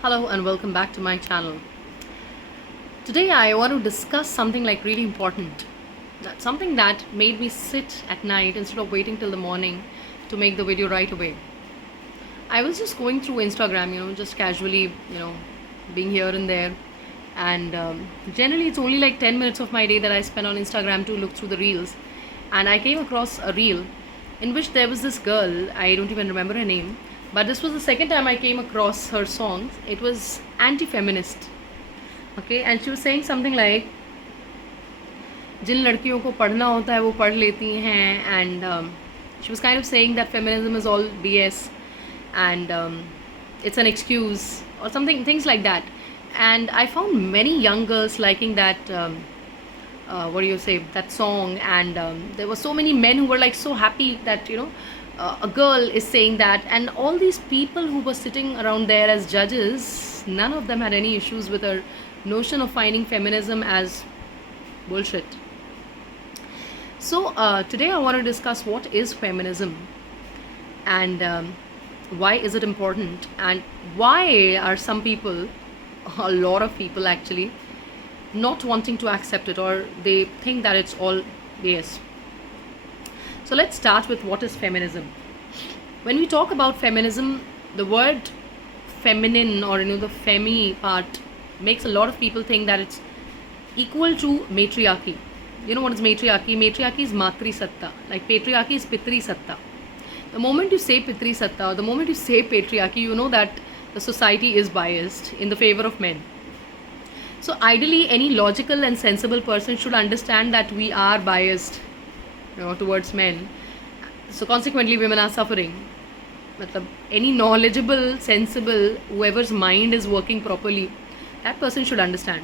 Hello and welcome back to my channel. Today I want to discuss something like really important. Something that made me sit at night instead of waiting till the morning to make the video right away. I was just going through Instagram, just casually, being here and there. And generally it's only like 10 minutes of my day that I spend on Instagram to look through the reels. And I came across a reel in which there was this girl, I don't even remember her name, but this was the second time I came across her songs. It was anti-feminist. Okay, and she was saying something like, जिन लड़कियों को पढ़ना होता है वो पढ़ लेती हैं, and she was kind of saying that feminism is all BS and it's an excuse or something, things like that. And I found many young girls liking that that song, and there were so many men who were like so happy that a girl is saying that, and all these people who were sitting around there as judges, none of them had any issues with her notion of finding feminism as bullshit. So today I want to discuss what is feminism, and why is it important, and why are some people, a lot of people actually, not wanting to accept it, or they think that it's all BS. So let's start with what is feminism. When we talk about feminism, the word feminine, or the femi part, makes a lot of people think that it's equal to matriarchy. You know what is matriarchy? Matriarchy is matri satta. Like patriarchy is pitri satta. The moment you say pitri satta, or the moment you say patriarchy, you know that the society is biased in the favor of men. So ideally, any logical and sensible person should understand that we are biased, towards men. So consequently, women are suffering. Any knowledgeable, sensible, whoever's mind is working properly, that person should understand.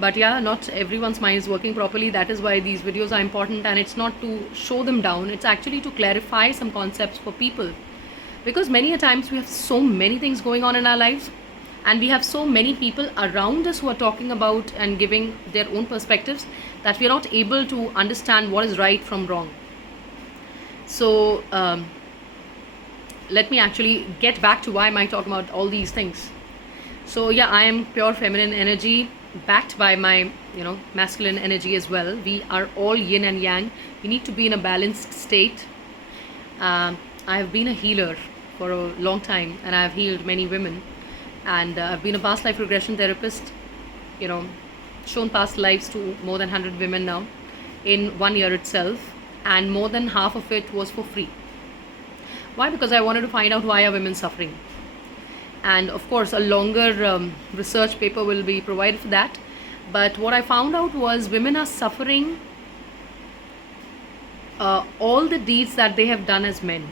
But yeah, not everyone's mind is working properly. That is why these videos are important, and it's not to show them down. It's actually to clarify some concepts for people. Because many a times we have so many things going on in our lives, and we have so many people around us who are talking about and giving their own perspectives, that we are not able to understand what is right from wrong. So let me actually get back to why am I talking about all these things. So yeah, I am pure feminine energy, backed by my masculine energy as well. We are all yin and yang. We need to be in a balanced state. I have been a healer for a long time, and I have healed many women, and I've been a past life regression therapist, shown past lives to more than 100 women now in 1 year itself, and more than half of it was for free. Why? Because I wanted to find out why are women suffering. And of course a longer research paper will be provided for that. But what I found out was women are suffering all the deeds that they have done as men.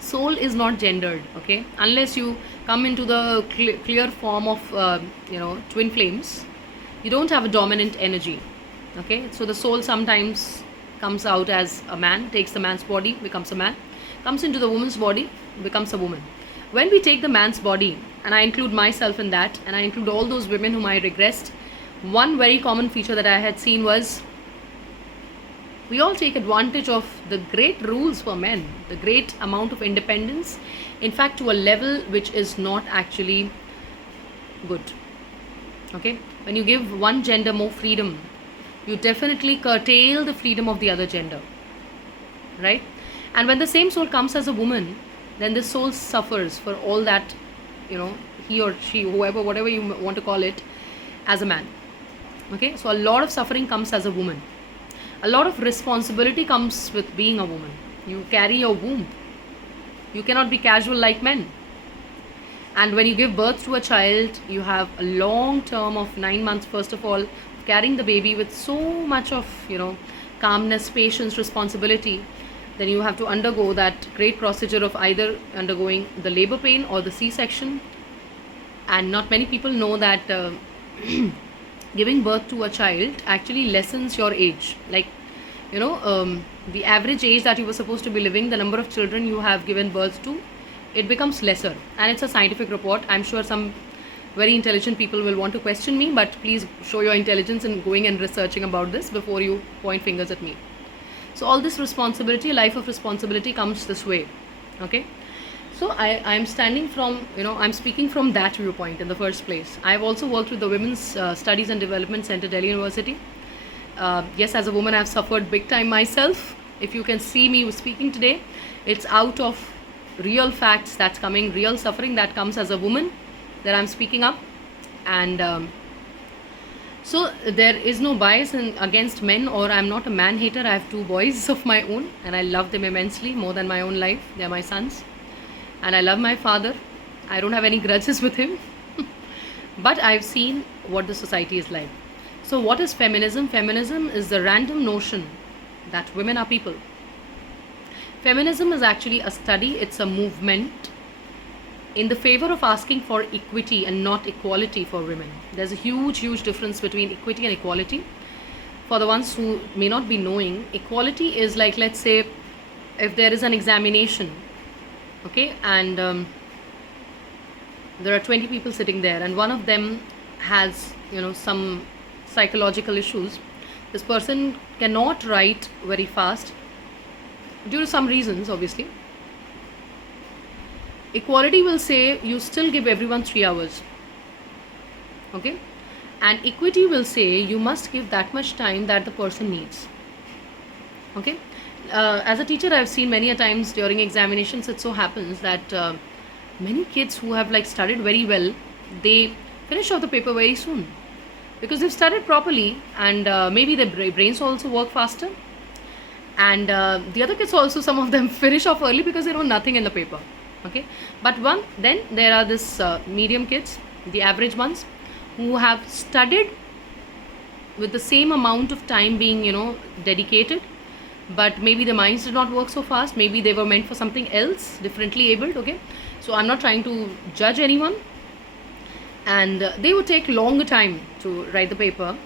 Soul is not gendered, okay? Unless you come into the clear form of twin flames, you don't have a dominant energy, okay? So the soul sometimes comes out as a man, takes the man's body, becomes a man, comes into the woman's body, becomes a woman. When we take the man's body, and I include myself in that, and I include all those women whom I regressed, one very common feature that I had seen was we all take advantage of the great rules for men, the great amount of independence, in fact to a level which is not actually good. Okay, when you give one gender more freedom, you definitely curtail the freedom of the other gender, right? And when the same soul comes as a woman, then the soul suffers for all that, he or she, whoever, whatever you want to call it, as a man. Okay, so a lot of suffering comes as a woman. A lot of responsibility comes with being a woman. You carry a womb. You cannot be casual like men. And when you give birth to a child, you have a long term of 9 months, first of all, carrying the baby with so much of, calmness, patience, responsibility. Then you have to undergo that great procedure of either undergoing the labor pain or the C-section. And not many people know that giving birth to a child actually lessens your age. Like, the average age that you were supposed to be living, the number of children you have given birth to, it becomes lesser. And it's a scientific report. I'm sure some very intelligent people will want to question me, but please show your intelligence in going and researching about this before you point fingers at me. So all this responsibility, life of responsibility, comes this way. Okay, So I'm standing from, I'm speaking from that viewpoint in the first place. I've also worked with the Women's Studies and Development Center, Delhi University. Yes, as a woman, I've suffered big time myself. If you can see me speaking today, it's out of real facts that's coming, real suffering that comes as a woman that I'm speaking up. And so there is no bias against men, or I'm not a man hater. I have two boys of my own and I love them immensely, more than my own life. They're my sons. And I love my father. I don't have any grudges with him. But I've seen what the society is like. So what is feminism? Feminism is the random notion that women are people. Feminism is actually a study, it's a movement in the favor of asking for equity and not equality for women. There's a huge difference between equity and equality. For the ones who may not be knowing, equality is like, let's say, if there is an examination, okay, and there are 20 people sitting there and one of them has, some psychological issues. This person cannot write very fast due to some reasons, obviously. Equality will say you still give everyone 3 hours, okay, and equity will say you must give that much time that the person needs, okay. As a teacher, I've seen many a times during examinations, it so happens that many kids who have like studied very well, they finish off the paper very soon because they've studied properly, and maybe their brains also work faster, and the other kids also, some of them finish off early because they know nothing in the paper, okay. But then there are this medium kids, the average ones, who have studied with the same amount of time being, dedicated, but maybe the minds did not work so fast, maybe they were meant for something else, differently abled, okay. So I'm not trying to judge anyone, and they would take longer time to write the paper,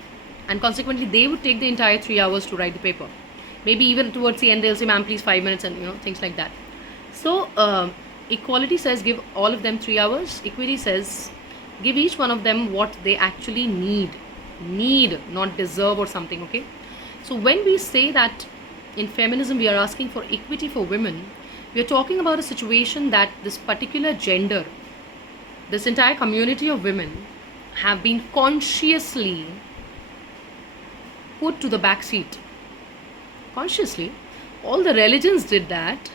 and consequently they would take the entire 3 hours to write the paper. Maybe even towards the end they'll say, ma'am, please 5 minutes, and things like that. So equality says give all of them 3 hours. Equity says give each one of them what they actually need, not deserve or something, okay. So when we say that in feminism we are asking for equity for women, we are talking about a situation that this particular gender, this entire community of women, have been consciously put to the back seat. Consciously. All the religions did that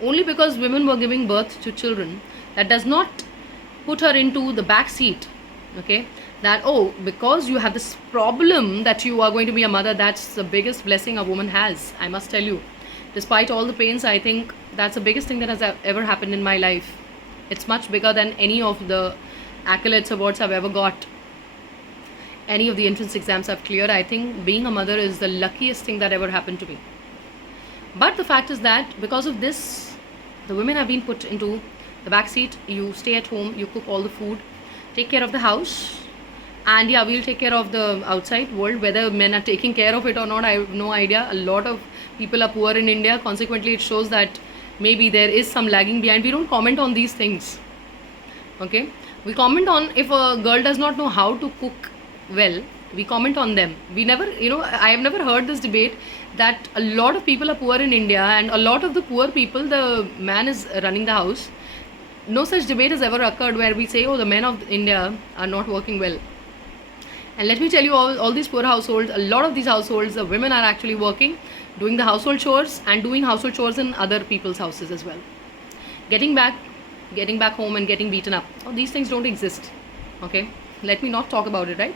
only because women were giving birth to children. That does not put her into the back seat, okay. That, oh, because you have this problem that you are going to be a mother, that's the biggest blessing a woman has. I must tell you, despite all the pains, I think that's the biggest thing that has ever happened in my life. It's much bigger than any of the accolades, awards I've ever got, any of the entrance exams I've cleared. I think being a mother is the luckiest thing that ever happened to me. But the fact is that because of this, the women have been put into the back seat. You stay at home, you cook all the food, take care of the house, and yeah, we'll take care of the outside world. Whether men are taking care of it or not, I have no idea. A lot of people are poor in India. Consequently, it shows that maybe there is some lagging behind. We don't comment on these things, okay. We comment on if a girl does not know how to cook well, we comment on them. We never, I have never heard this debate that a lot of people are poor in India and a lot of the poor people, the man is running the house. No such debate has ever occurred where we say, oh, the men of India are not working well. And let me tell you, all these poor households, a lot of these households, the women are actually working, doing the household chores and doing household chores in other people's houses as well. Getting back home and getting beaten up. Oh, these things don't exist, okay. Let me not talk about it, right?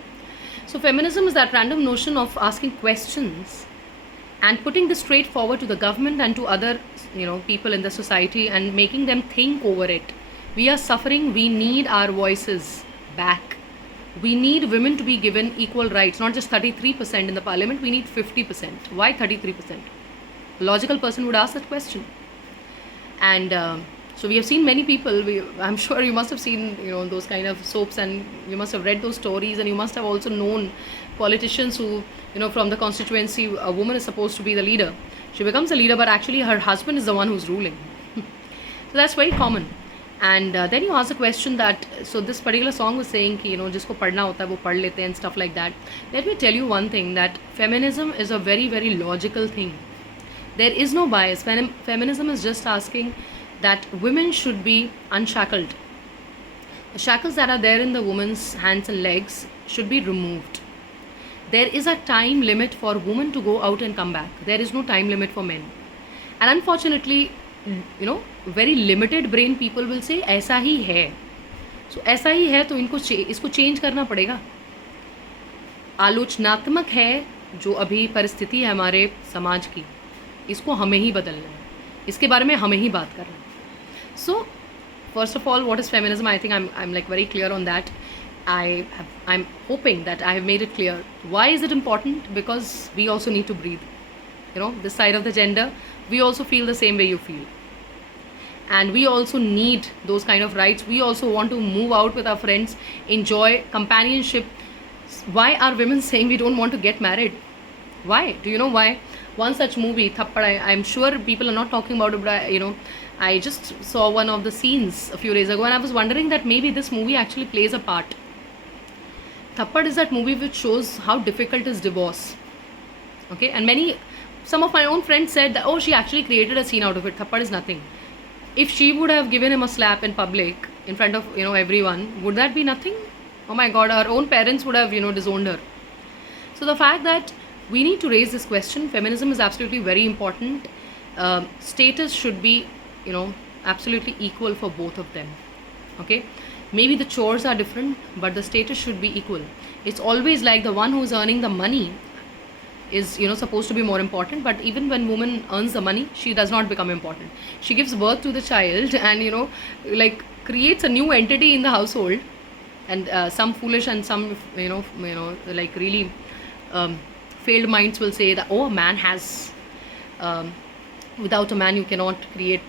So feminism is that random notion of asking questions and putting this straight forward to the government and to other, people in the society and making them think over it. We are suffering. We need our voices back. We need women to be given equal rights, not just 33% in the parliament. We need 50%. Why 33%? A logical person would ask that question. And so we have seen many people. I'm sure you must have seen, those kind of soaps, and you must have read those stories, and you must have also known politicians who, from the constituency, a woman is supposed to be the leader. She becomes a leader, but actually her husband is the one who's ruling. So that's very common. And then you ask the question that, so this particular song was saying ki, jisko padhna hota hai wo padh lete and stuff like that. Let me tell you one thing, that feminism is a very, very logical thing. There is no bias. Feminism is just asking that women should be unshackled. The shackles that are there in the woman's hands and legs should be removed. There is a time limit for women to go out and come back. There is no time limit for men. And unfortunately, very limited brain people will say ऐसा ही है. So ऐसा ही है तो इसको change करना पड़ेगा. आलोचनात्मक है जो अभी परिस्थिति है हमारे समाज की, इसको हमें ही बदलना है, इसके बारे में हमें ही बात करना है. So first of all, what is feminism? I think I am like very clear on that. I'm hoping that I have made it clear. Why is it important? Because we also need to breathe. This side of the gender, we also feel the same way you feel. And we also need those kind of rights. We also want to move out with our friends, enjoy companionship. Why are women saying we don't want to get married? Why? Do you know why? One such movie, Thappad, I'm sure people are not talking about it, but I just saw one of the scenes a few days ago and I was wondering that maybe this movie actually plays a part. Thappad is that movie which shows how difficult is divorce. Okay, and some of my own friends said that, oh, she actually created a scene out of it. Thappad is nothing. If she would have given him a slap in public in front of everyone, would that be nothing? Oh my God, her own parents would have disowned her. So the fact that we need to raise this question, feminism is absolutely very important. Status should be absolutely equal for both of them. Okay, maybe the chores are different, but the status should be equal. It's always like the one who's earning the money is supposed to be more important, but even when woman earns the money, she does not become important. She gives birth to the child and like creates a new entity in the household. And some foolish and some like really failed minds will say that, oh, a man has without a man you cannot create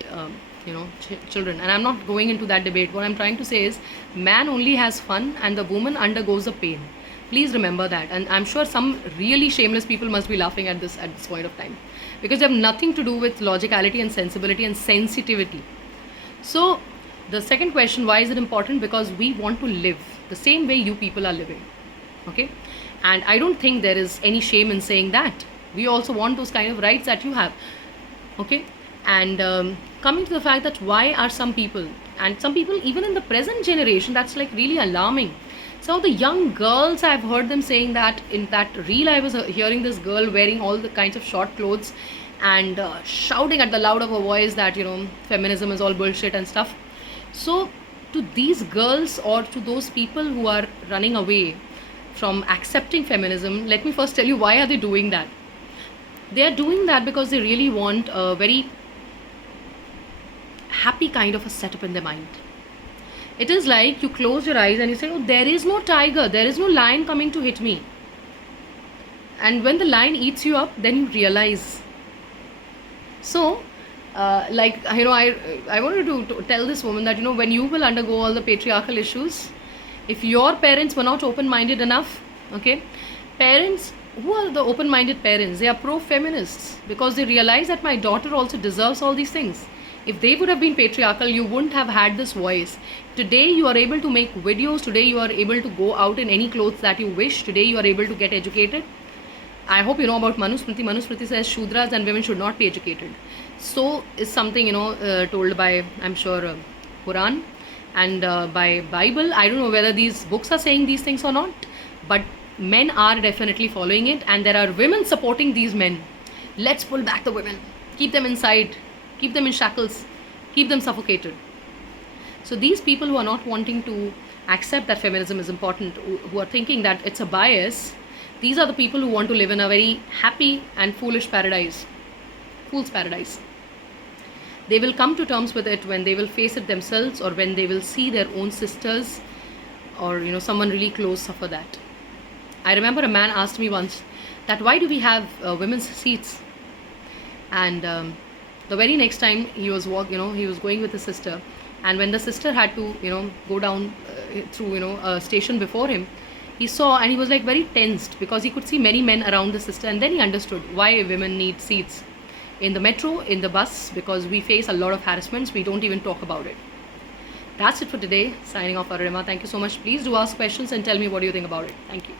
children. And I'm not going into that debate. What I'm trying to say is, man only has fun and the woman undergoes the pain. Please remember that. And I'm sure some really shameless people must be laughing at this point of time, because they have nothing to do with logicality and sensibility and sensitivity. So the second question, why is it important? Because we want to live the same way you people are living. Okay, and I don't think there is any shame in saying that. We also want those kind of rights that you have. Okay, and coming to the fact that why are some people even in the present generation, that's like really alarming. So the young girls, I've heard them saying that in that reel I was hearing this girl wearing all the kinds of short clothes and shouting at the loud of her voice that feminism is all bullshit and stuff. So to these girls, or to those people who are running away from accepting feminism, let me first tell you, why are they doing that? They are doing that because they really want a very happy kind of a setup in their mind. It is like you close your eyes and you say, oh, there is no tiger, there is no lion coming to hit me. And when the lion eats you up, then you realize. So I wanted to tell this woman that when you will undergo all the patriarchal issues, if your parents were not open-minded enough, okay, parents who are the open-minded parents, they are pro-feminists because they realize that my daughter also deserves all these things. If they would have been patriarchal, you wouldn't have had this voice. Today you are able to make videos, today you are able to go out in any clothes that you wish, today you are able to get educated. I hope you know about Manusmriti. Manusmriti says Shudras and women should not be educated. So is something told by, I'm sure, Quran and by Bible. I don't know whether these books are saying these things or not, but men are definitely following it, and there are women supporting these men. Let's pull back the women, keep them inside, keep them in shackles, keep them suffocated. So these people who are not wanting to accept that feminism is important, who are thinking that it's a bias, these are the people who want to live in a very happy and foolish paradise, fool's paradise. They will come to terms with it when they will face it themselves, or when they will see their own sisters or someone really close suffer that. I remember a man asked me once that why do we have women's seats? And the very next time he was he was going with his sister, and when the sister had to go down through a station before him, he saw, and he was like very tensed because he could see many men around the sister, and then he understood why women need seats in the metro, in the bus, because we face a lot of harassments. We don't even talk about it. That's it for today. Signing off, Arima. Thank you so much. Please do ask questions and tell me what do you think about it. Thank you.